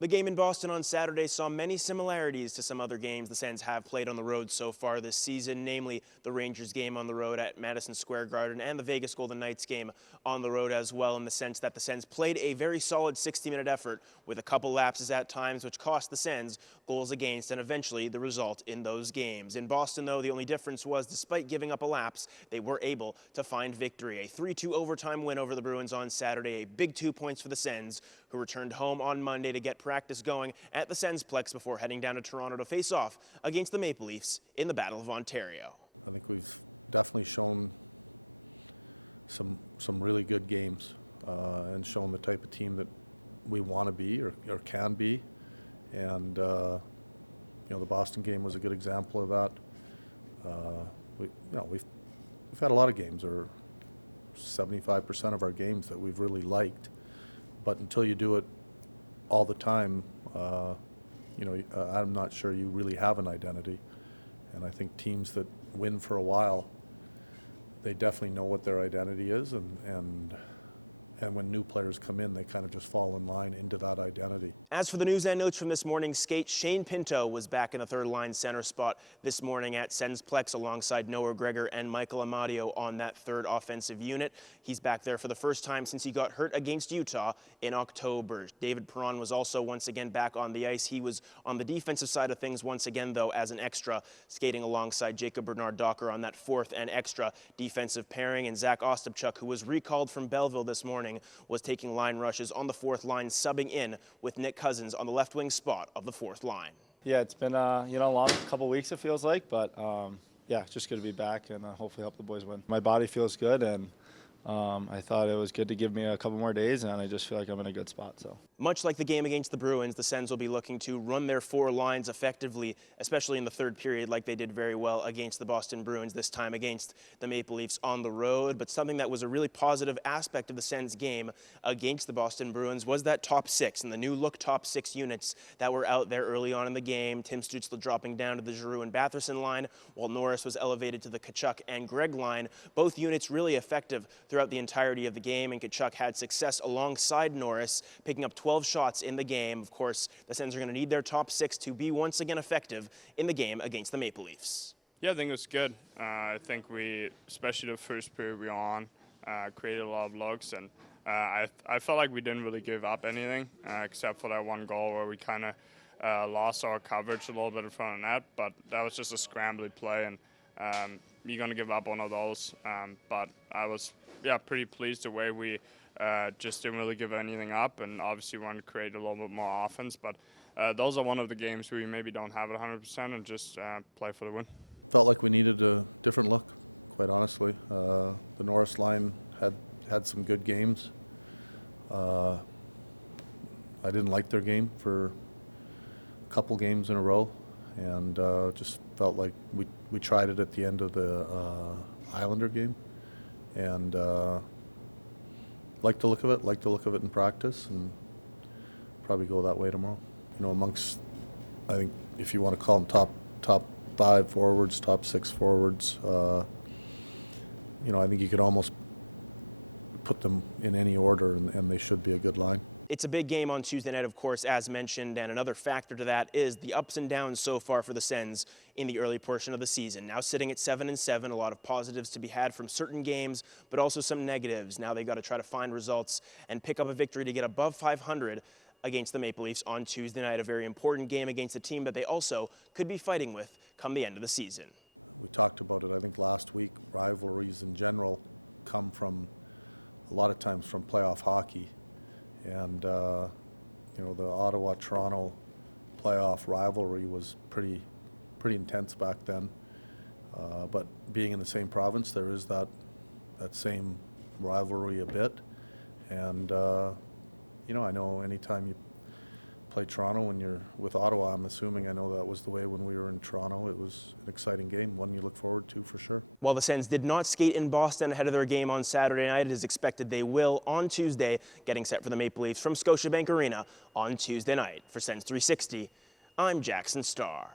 The game in Boston on Saturday saw many similarities to some other games the Sens have played on the road so far this season, namely the Rangers game on the road at Madison Square Garden and the Vegas Golden Knights game on the road as well, in the sense that the Sens played a very solid 60-minute effort with a couple lapses at times, which cost the Sens goals against and eventually the result in those games. In Boston, though, the only difference was, despite giving up a lapse, they were able to find victory. A 3-2 overtime win over the Bruins on Saturday, a big 2 points for the Sens, who returned home on Monday to get practice going at the Sensplex before heading down to Toronto to face off against the Maple Leafs in the Battle of Ontario. As for the news and notes from this morning's skate, Shane Pinto was back in the third-line center spot this morning at Sensplex alongside Noah Gregor and Michael Amadio on that third offensive unit. He's back there for the first time since he got hurt against Utah in October. David Perron was also once again back on the ice. He was on the defensive side of things once again, though, as an extra, skating alongside Jacob Bernard-Docker on that fourth and extra defensive pairing. And Zach Ostapchuk, who was recalled from Belleville this morning, was taking line rushes on the fourth line, subbing in with Nick Cousins on the left wing spot of the fourth line. Yeah, it's been a long couple weeks, it feels like, but yeah, just good to be back and hopefully help the boys win. My body feels good, and I thought it was good to give me a couple more days, and I just feel like I'm in a good spot. So, much like the game against the Bruins, the Sens will be looking to run their four lines effectively, especially in the third period, like they did very well against the Boston Bruins, this time against the Maple Leafs on the road. But something that was a really positive aspect of the Sens game against the Boston Bruins was that top six and the new look top six units that were out there early on in the game. Tim Stützle dropping down to the Giroux and Batherson line, while Norris was elevated to the Tkachuk and Gregg line. Both units really effective throughout the entirety of the game, and Tkachuk had success alongside Norris, picking up 12 shots in the game. Of course, the Sens are going to need their top six to be once again effective in the game against the Maple Leafs. Yeah, I think it was good. I think we, especially the first period we were on, created a lot of looks, and I felt like we didn't really give up anything except for that one goal where we kind of lost our coverage a little bit in front of the net, but that was just a scrambly play, and you're going to give up one of those. But I was pretty pleased the way we just didn't really give anything up, and obviously wanted to create a little bit more offense. But those are one of the games where we maybe don't have it 100% and just play for the win. It's a big game on Tuesday night, of course, as mentioned, and another factor to that is the ups and downs so far for the Sens in the early portion of the season. Now sitting at 7-7, a lot of positives to be had from certain games, but also some negatives. Now they've got to try to find results and pick up a victory to get above 500 against the Maple Leafs on Tuesday night, a very important game against a team that they also could be fighting with come the end of the season. While the Sens did not skate in Boston ahead of their game on Saturday night, it is expected they will on Tuesday, getting set for the Maple Leafs from Scotiabank Arena on Tuesday night. For Sens 360, I'm Jackson Starr.